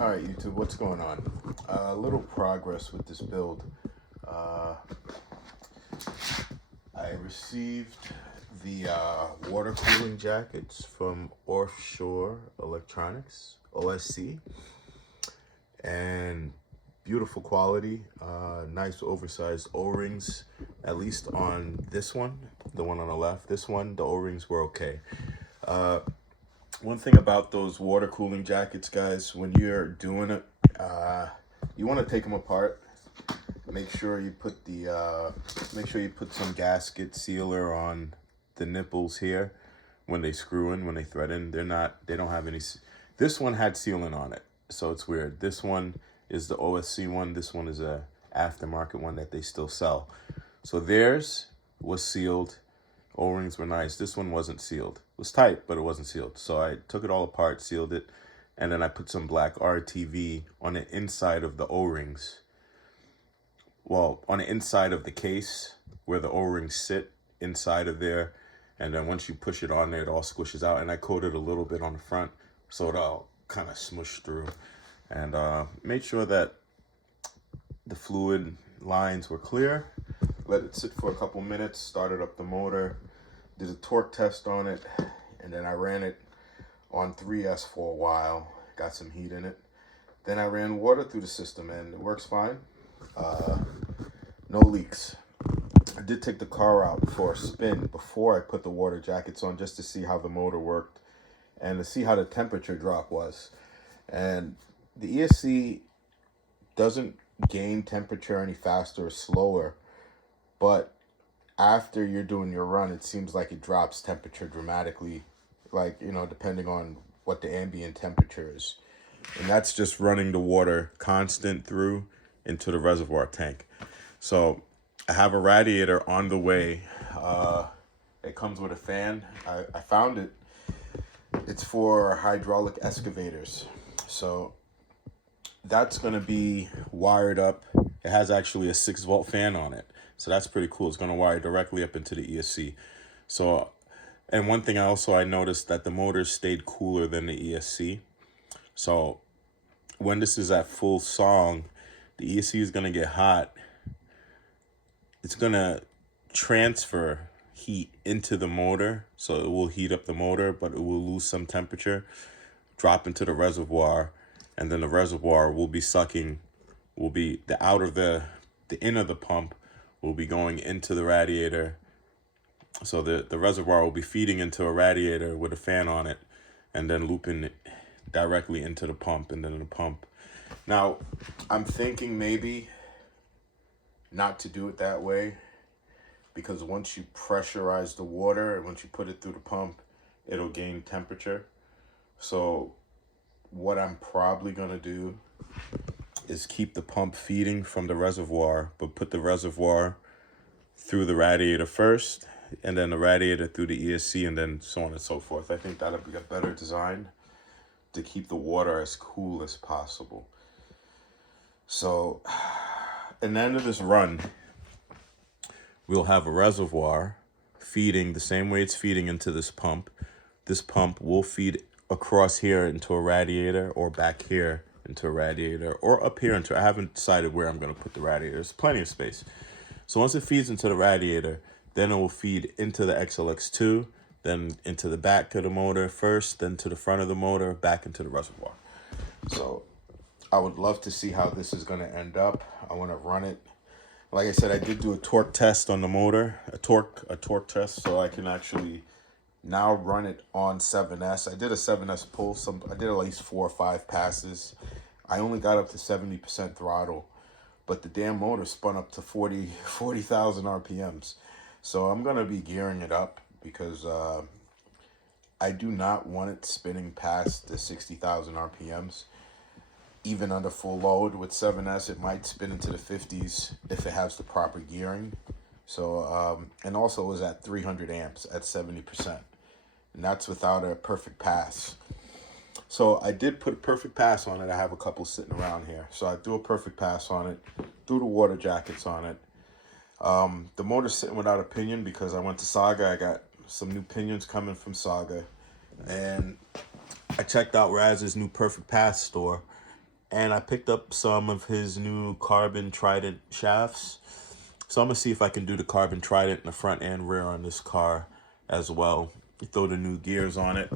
All right, YouTube, what's going on? A little progress with this build. I received the water cooling jackets from Offshore Electronics, OSC, and beautiful quality, nice oversized O-rings, at least on this one, the one on the left. This one, the O-rings were okay. One thing about those water cooling jackets, guys, when you're doing it, you want to take them apart. Make sure you put some gasket sealer on the nipples here when they screw in, when they thread in. They don't have any. This one had sealant on it, so it's weird. This one is the OSC one. This one is a aftermarket one that they still sell. So theirs was sealed. O-rings were nice. This one wasn't sealed. It was tight, but it wasn't sealed. So I took it all apart, sealed it, and then I put some black RTV on the inside of the O-rings. Well, on the inside of the case where the O-rings sit inside of there. And then once you push it on there, it all squishes out. And I coated a little bit on the front so it all kind of smushed through. And made sure that the fluid lines were clear. Let it sit for a couple minutes, started up the motor, did a torque test on it, and then I ran it on 3S for a while, got some heat in it. Then I ran water through the system and it works fine. No leaks. I did take the car out for a spin before I put the water jackets on just to see how the motor worked and to see how the temperature drop was. And the ESC doesn't gain temperature any faster or slower, but after you're doing your run, it seems like it drops temperature dramatically, like, depending on what the ambient temperature is. And that's just running the water constant through into the reservoir tank. So I have a radiator on the way. It comes with a fan. I found it. It's for hydraulic excavators. So that's going to be wired up. It has actually a 6-volt fan on it. So that's pretty cool. It's going to wire directly up into the ESC. So, and one thing I noticed that the motor stayed cooler than the ESC. So when this is at full song, the ESC is going to get hot. It's going to transfer heat into the motor. So it will heat up the motor, but it will lose some temperature, drop into the reservoir, and then the reservoir will be sucking, the in of the pump will be going into the radiator. So the reservoir will be feeding into a radiator with a fan on it and then looping it directly into the pump and then the pump. Now, I'm thinking maybe not to do it that way because once you pressurize the water and once you put it through the pump, it'll gain temperature. So what I'm probably going to do is keep the pump feeding from the reservoir, but put the reservoir through the radiator first, and then the radiator through the ESC, and then so on and so forth. I think that'll be a better design to keep the water as cool as possible. So at the end of this run, we'll have a reservoir feeding the same way it's feeding into this pump. This pump will feed across here into a radiator or back here into a radiator or up here into, I haven't decided where I'm going to put the radiator. There's plenty of space. So once it feeds into the radiator, then it will feed into the XLX2, then into the back of the motor first, then to the front of the motor, back into the reservoir. So I would love to see how this is going to end up. I want to run it. Like I said, I did do a torque test on the motor, a torque test, so I can actually now run it on 7S. I did a 7S pull. I did at least 4 or 5 passes. I only got up to 70% throttle, but the damn motor spun up to 40,000 RPMs. So I'm going to be gearing it up because I do not want it spinning past the 60,000 RPMs. Even under full load with 7S, it might spin into the 50s if it has the proper gearing. So, and also it was at 300 amps at 70%. And that's without a perfect pass. So I did put a perfect pass on it. I have a couple sitting around here. So I threw a perfect pass on it, threw the water jackets on it. The motor's sitting without a pinion because I went to Saga. I got some new pinions coming from Saga. And I checked out Raz's new Perfect Pass store. And I picked up some of his new carbon Trident shafts. So I'm going to see if I can do the carbon Trident in the front and rear on this car as well. Throw the new gears on it.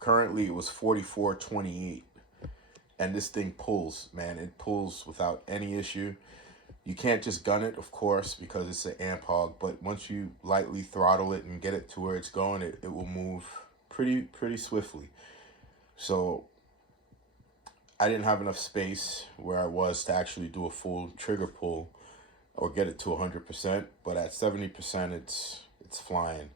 Currently it was 44.28. And this thing pulls, man. It pulls without any issue. You can't just gun it, of course, because it's an amp hog. But once you lightly throttle it and get it to where it's going, it will move pretty swiftly. So I didn't have enough space where I was to actually do a full trigger pull or get it to 100%. But at 70%, it's flying.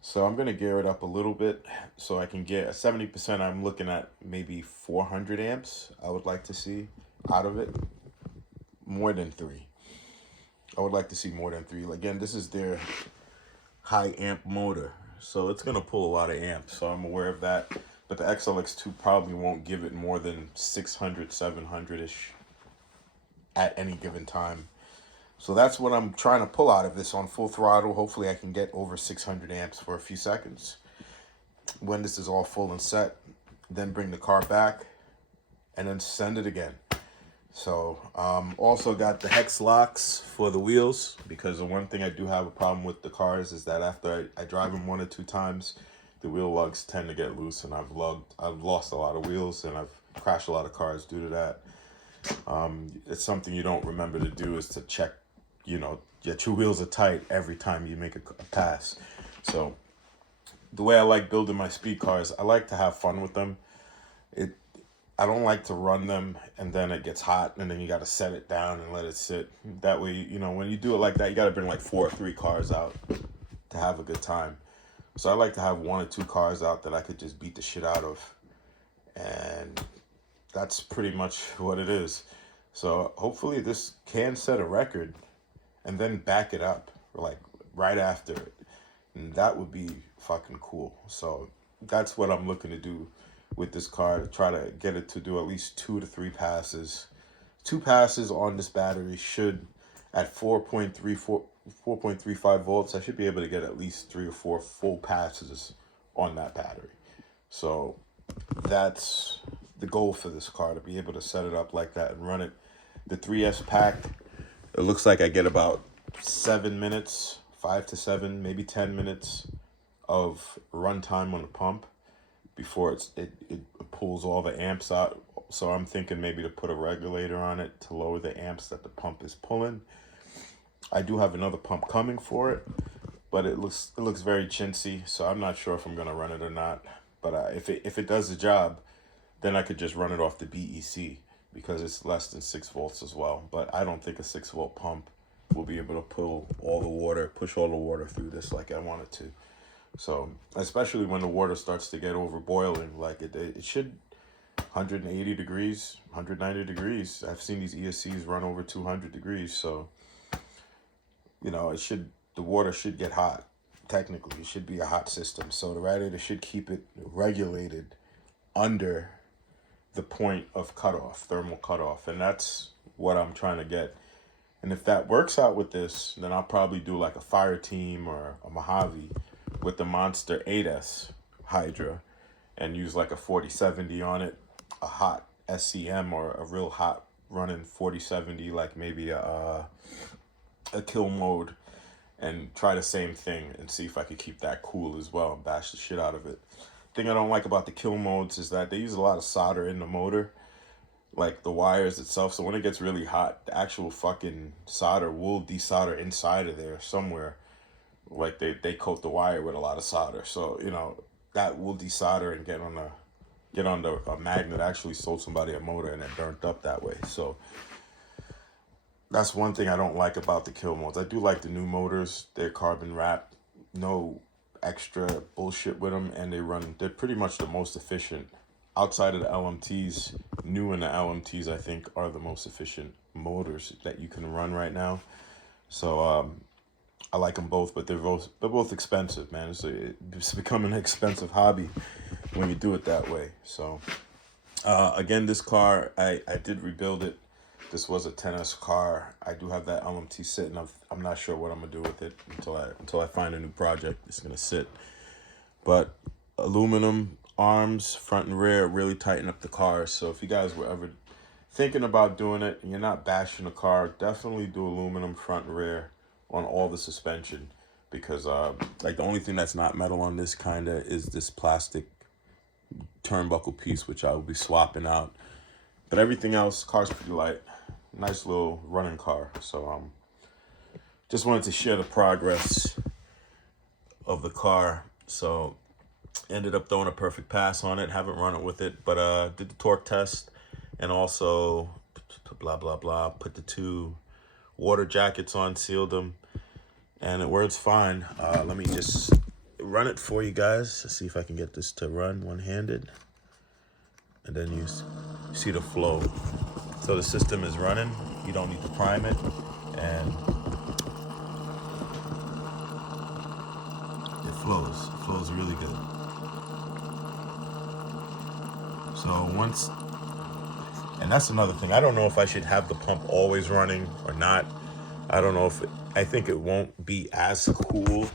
So I'm gonna gear it up a little bit so I can get a 70%. I'm looking at maybe 400 amps. I would like to see out of it. More than 3. I would like to see more than 3. Again, this is their high amp motor, so it's gonna pull a lot of amps, so I'm aware of that. But the XLX2 probably won't give it more than 600, 700-ish at any given time. So that's what I'm trying to pull out of this on full throttle. Hopefully I can get over 600 amps for a few seconds. When this is all full and set, then bring the car back and then send it again. So also got the hex locks for the wheels, because the one thing I do have a problem with the cars is that after I drive them 1 or 2 times, the wheel lugs tend to get loose, and I've lost a lot of wheels, and I've crashed a lot of cars due to that. It's something you don't remember to do, is to check, that your wheels are tight every time you make a pass. So the way I like building my speed cars, I like to have fun with them. I don't like to run them and then it gets hot and then you got to set it down and let it sit. That way, when you do it like that, you got to bring like 4 or 3 cars out to have a good time. So I like to have 1 or 2 cars out that I could just beat the shit out of. And that's pretty much what it is. So hopefully this can set a record and then back it up like right after it. And that would be fucking cool. So that's what I'm looking to do with this car, to try to get it to do at least 2 to 3 passes. 2 passes on this battery should, at 4.35 volts, I should be able to get at least 3 or 4 full passes on that battery. So that's the goal for this car, to be able to set it up like that and run it. The 3S pack, it looks like I get about 7 minutes, 5 to 7, maybe 10 minutes of runtime on the pump before it pulls all the amps out. So I'm thinking maybe to put a regulator on it to lower the amps that the pump is pulling. I do have another pump coming for it, but it looks very chintzy, so I'm not sure if I'm gonna run it or not. But if it does the job, then I could just run it off the BEC, because it's less than 6 volts as well. But I don't think a 6-volt pump will be able to push all the water through this like I want it to. So especially when the water starts to get over boiling, like it should, 180 degrees, 190 degrees. I've seen these ESCs run over 200 degrees. So, the water should get hot. Technically, it should be a hot system. So the radiator should keep it regulated under the point of cutoff, thermal cutoff. And that's what I'm trying to get. And if that works out with this, then I'll probably do like a Fire Team or a Mojave with the Monster 8S Hydra and use like a 4070 on it, a hot SCM or a real hot running 4070, like maybe a kill mode, and try the same thing and see if I could keep that cool as well and bash the shit out of it. Thing I don't like about the kill modes is that they use a lot of solder in the motor, like the wires itself. So when it gets really hot, the actual fucking solder will desolder inside of there somewhere. Like they coat the wire with a lot of solder, so that will desolder and get on a magnet. I actually sold somebody a motor and it burnt up that way. So that's one thing I don't like about the kill modes. I do like the new motors. They're carbon wrapped, no extra bullshit with them, and they're pretty much the most efficient outside of the LMTs. New in the LMTs, I think, are the most efficient motors that you can run right now. So I like them both, but they're both expensive, man. So it's becoming an expensive hobby when you do it that way. So again, this car, I did rebuild it. This was a 10S car. I do have that LMT sitting. I'm not sure what I'm gonna do with it until I find a new project. It's gonna sit. But aluminum arms, front and rear, really tighten up the car. So if you guys were ever thinking about doing it and you're not bashing the car, definitely do aluminum front and rear on all the suspension, because like the only thing that's not metal on this kinda is this plastic turnbuckle piece, which I will be swapping out. But everything else, car's pretty light. Nice little running car. So just wanted to share the progress of the car. So ended up throwing a perfect pass on it. Haven't run it with it, but did the torque test, and also blah blah blah. Put the 2 water jackets on, sealed them, and it works fine. Let me just run it for you guys to see if I can get this to run one-handed, and then you see the flow. So the system is running. You don't need to prime it, and it flows. It flows really good. So once, and that's another thing. I don't know if I should have the pump always running or not. I don't know if I think it won't be as cool,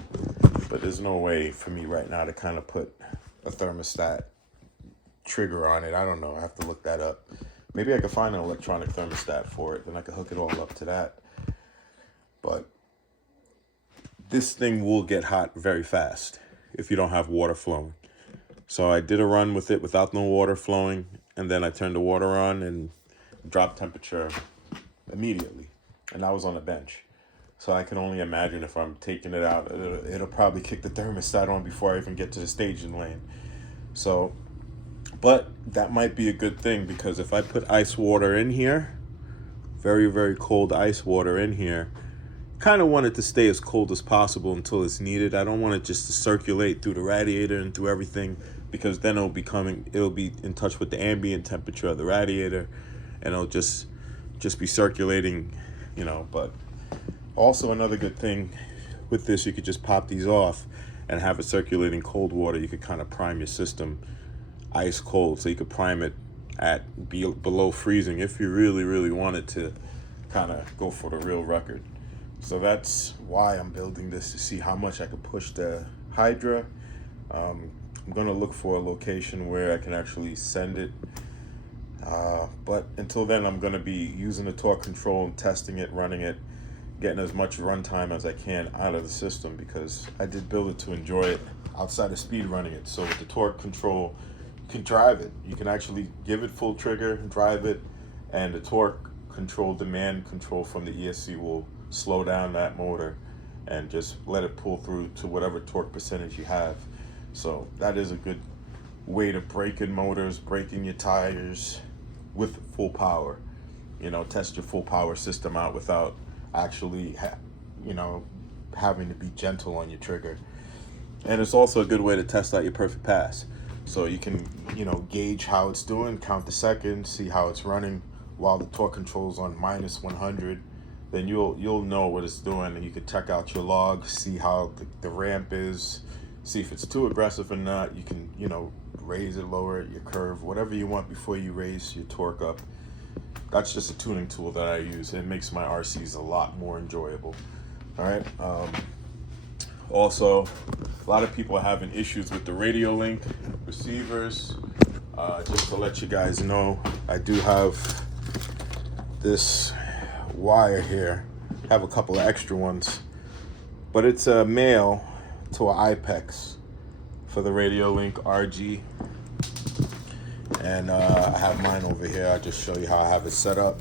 but there's no way for me right now to kind of put a thermostat trigger on it. I don't know. I have to look that up. Maybe I could find an electronic thermostat for it, then I could hook it all up to that. But this thing will get hot very fast if you don't have water flowing. So I did a run with it without no water flowing, and then I turned the water on and dropped temperature immediately. And I was on a bench. So I can only imagine if I'm taking it out, it'll probably kick the thermostat on before I even get to the staging lane. So, but that might be a good thing, because if I put ice water in here, very, very cold ice water in here, kind of want it to stay as cold as possible until it's needed. I don't want it just to circulate through the radiator and through everything, because then it'll be in touch with the ambient temperature of the radiator, and it'll just be circulating, but also another good thing with this, you could just pop these off and have it circulating cold water. You could kind of prime your system ice cold, so you could prime it at below freezing if you really, really wanted to kind of go for the real record. So that's why I'm building this, to see how much I could push the Hydra. I'm going to look for a location where I can actually send it. But until then, I'm going to be using the torque control and testing it, running it, getting as much runtime as I can out of the system, because I did build it to enjoy it outside of speed running it. So with the torque control, you can drive it. You can actually give it full trigger, drive it, and the torque control, demand control from the ESC will slow down that motor and just let it pull through to whatever torque percentage you have. So that is a good way to break in motors, break in your tires with full power. Test your full power system out without actually having to be gentle on your trigger. And it's also a good way to test out your perfect pass, so you can gauge how it's doing, count the seconds, see how it's running while the torque control's on minus 100. Then you'll know what it's doing, and you can check out your log, see how the ramp is, see if it's too aggressive or not. You can raise it, lower it, your curve, whatever you want before you raise your torque up. That's just a tuning tool that I use. It makes my RCs a lot more enjoyable. All right. Also, a lot of people are having issues with the radio link receivers. Just to let you guys know, I do have this wire here. I have a couple of extra ones, but it's a male to an IPEX for the radio link RG. And I have mine over here. I'll just show you how I have it set up.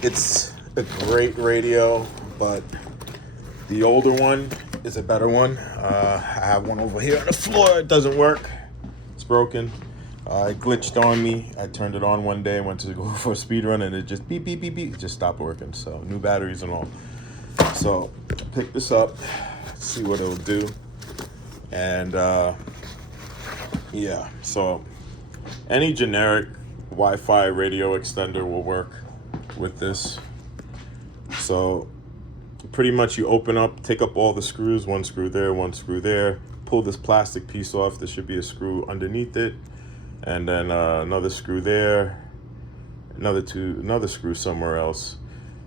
It's a great radio, but the older one is a better one. I have one over here on the floor. It doesn't work. It's broken. It glitched on me. I turned it on one day, went to go for a speed run, and it just beep, beep, beep, beep. It just stopped working. So new batteries and all. So pick this up, see what it'll do. And yeah, so any generic Wi-Fi radio extender will work with this. So pretty much you open up, take up all the screws, one screw there, pull this plastic piece off. There should be a screw underneath it, and then another screw there, another screw somewhere else.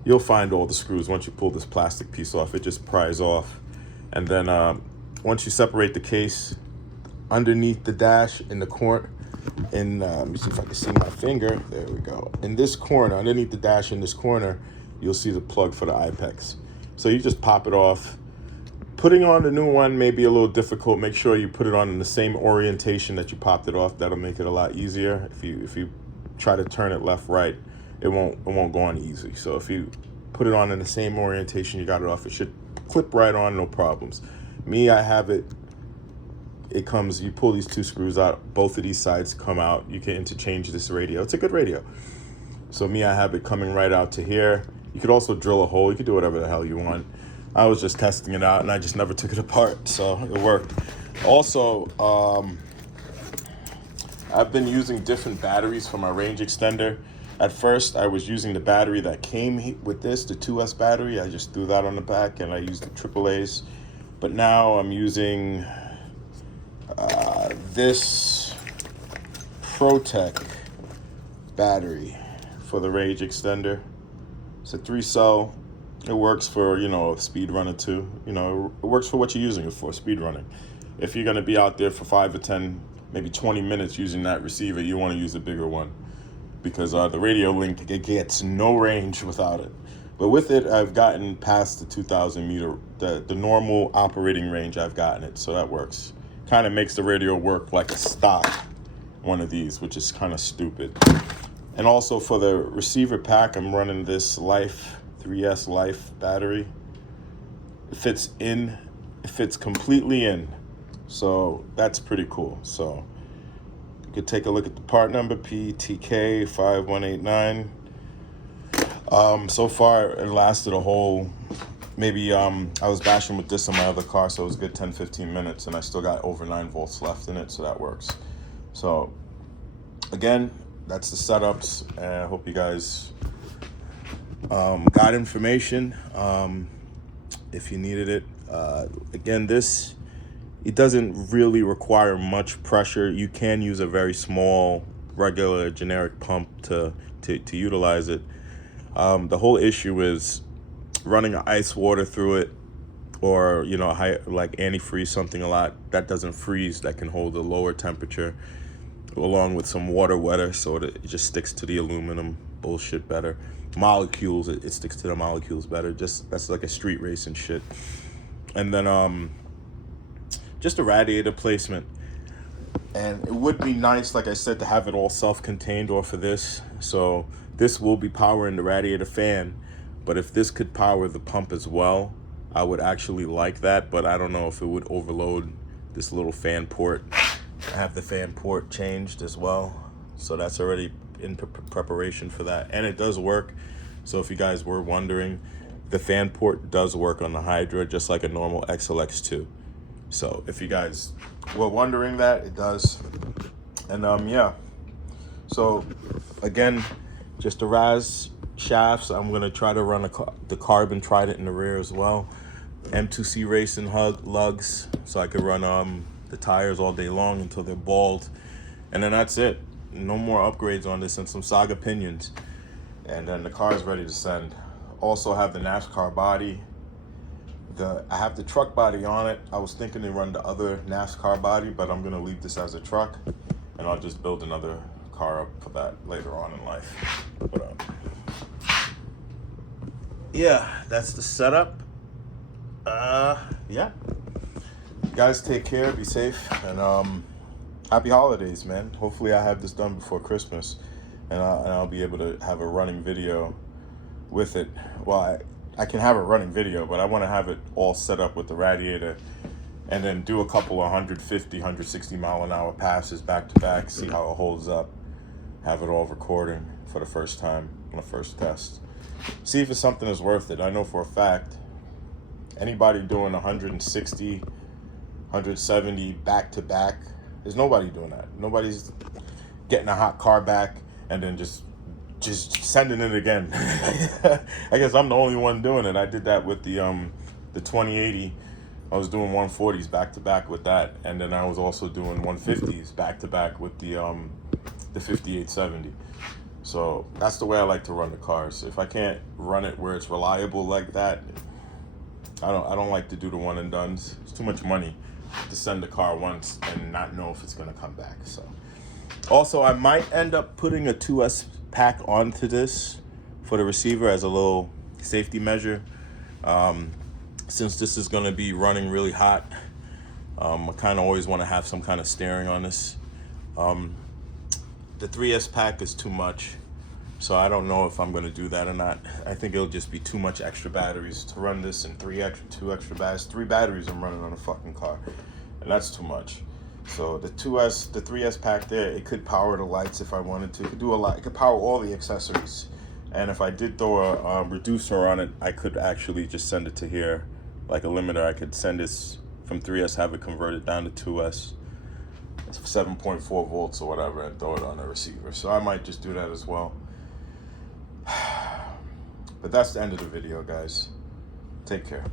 You'll find all the screws once you pull this plastic piece off. It just pries off. And then once you separate the case, underneath the dash in the corner. Let me see if I can see my finger. There we go. In this corner, underneath the dash in this corner, you'll see the plug for the iPEX. So you just pop it off. Putting on the new one may be a little difficult. Make sure you put it on in the same orientation that you popped it off. That'll make it a lot easier. If you try to turn it left, right, it won't go on easy. So if you put it on in the same orientation you got it off, it should clip right on, no problems. Me, I have it. It comes, you pull these two screws out, both of these sides come out. You can interchange this radio. It's a good radio. So me, I have it coming right out to here. You could also drill a hole. You could do whatever the hell you want. I was just testing it out and I just never took it apart, so it worked. Also, I've been using different batteries for my range extender. At first, I was using the battery that came with this, the 2S battery. I just threw that on the back and I used the AAAs. But now I'm using this ProTech battery for the range extender. It's a 3-cell. It works for, speed runner too. It works for what you're using it for, speed running. If you're gonna be out there for 5 or 10, maybe 20 minutes using that receiver, you wanna use a bigger one because the radio link, it gets no range without it. But with it, I've gotten past the 2,000 meter, the normal operating range, I've gotten it, so that works. Kind of makes the radio work like a stock one of these, which is kind of stupid. And also for the receiver pack, I'm running this 3S Life battery. It fits completely in. So that's pretty cool. So you could take a look at the part number, PTK5189. So far it lasted a whole, maybe I was bashing with this on my other car, so it was a good 10-15 minutes and I still got over 9 volts left in it, so that works. So again, that's the setups, and I hope you guys got information if you needed it. Again, it doesn't really require much pressure. You can use a very small, regular, generic pump to utilize it. The whole issue is running ice water through it, or like antifreeze, something a lot that doesn't freeze, that can hold a lower temperature, along with some water wetter, so it just sticks to the aluminum bullshit better. Molecules, it sticks to the molecules better. Just that's like a street racing shit. And then just a radiator placement. And it would be nice, like I said, to have it all self-contained off of this. So this will be powering the radiator fan, but if this could power the pump as well, I would actually like that, but I don't know if it would overload this little fan port. I have the fan port changed as well, so that's already in preparation for that, and it does work. So if you guys were wondering, the fan port does work on the Hydra just like a normal XLX2. So if you guys were wondering that, it does. And yeah, so again, just the RAS shafts. I'm gonna try to run the carbon trident in the rear as well. M2C racing lugs, so I could run the tires all day long until they're bald, and then that's it. No more upgrades on this, and some Saga pinions, and then the car is ready to send. Also have the NASCAR body. I have the truck body on it. I was thinking to run the other NASCAR body, but I'm gonna leave this as a truck, and I'll just build another car up for that later on in life. But yeah, that's the setup. Yeah. You guys take care, be safe, and happy holidays, man. Hopefully I have this done before Christmas, and I'll be able to have a running video with it. Well, I can have a running video, but I want to have it all set up with the radiator, and then do a couple of 150, 160 mile an hour passes back to back, see how it holds up, have it all recording for the first time on the first test. See if it's something that's worth it. I know for a fact, anybody doing 160, 170 back to back, there's nobody doing that. Nobody's getting a hot car back and then just sending it again. I guess I'm the only one doing it. I did that with the 2080. I was doing 140s back to back with that, and then I was also doing 150s back to back with the 5870. So that's the way I like to run the cars. If I can't run it where it's reliable like that, I don't like to do the one and dones. It's too much money to send the car once and not know if it's gonna come back. So also I might end up putting a 2S pack onto this for the receiver as a little safety measure. Since this is gonna be running really hot, I kind of always want to have some kind of steering on this. The 3S pack is too much, so I don't know if I'm going to do that or not. I think it'll just be too much extra batteries to run this, and two extra batteries. 3 batteries I'm running on a fucking car, and that's too much. So the 3S pack there, it could power the lights if I wanted to. It could do a lot. It could power all the accessories. And if I did throw a reducer on it, I could actually just send it to here, like a limiter. I could send this from 3S, have it converted down to 2S. 7.4 volts or whatever, and throw it on a receiver. So I might just do that as well. But that's the end of the video, guys. Take care.